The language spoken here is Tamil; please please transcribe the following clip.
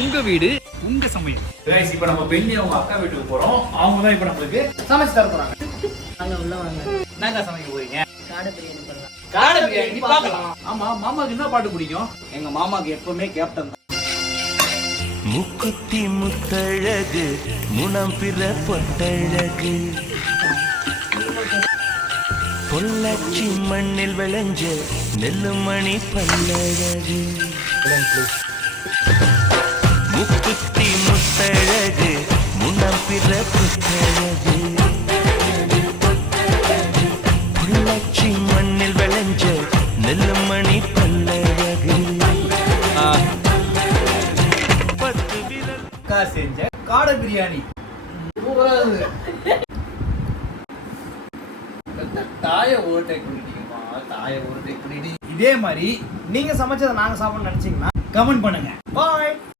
உங்க வீடு உங்க சமையல். கைஸ் இப்போ நம்ம பெண்ணி அவங்க அக்கா வீட்டுக்கு போறோம். அவங்க தான் இப்போ நம்மளுக்கு சமைச்சு தர போறாங்க. வாங்க உள்ள வாங்க. என்னங்க சமைக்க போறீங்க? காடை பிரியாணி பண்ணலாம். காடை பிரியாணி பார்க்கலாம். ஆமா, மாமாக்கு என்ன பாட்டு பிடிக்கும்? எங்க மாமாக்கு எப்பவுமே கேப்டன் தான். முக்குத்தி முத்தழகு முனம் பிற பொட்டழகு பொள்ளாச்சி மண்ணில் விளைஞ்ச நெல்லுமணி பல்லழகு முக்குத்தி முத்தழகு முனம் பிற பொட்டழகு பொள்ளாச்சி மண்ணில் விளைஞ்ச நெல்லுமணி பல்லழகு அக்கா செஞ்ச காடை பிரியாணி சூப்பரா இருக்கு. தாய ஓட்டை குடிக்கணுமா? தாய ஓட்டை குடி. இதே மாதிரி நீங்க சமைச்சதை நாங்க சாப்பிடணும்னு நினைச்சீங்கன்னா கமெண்ட் பண்ணுங்க. பாய்.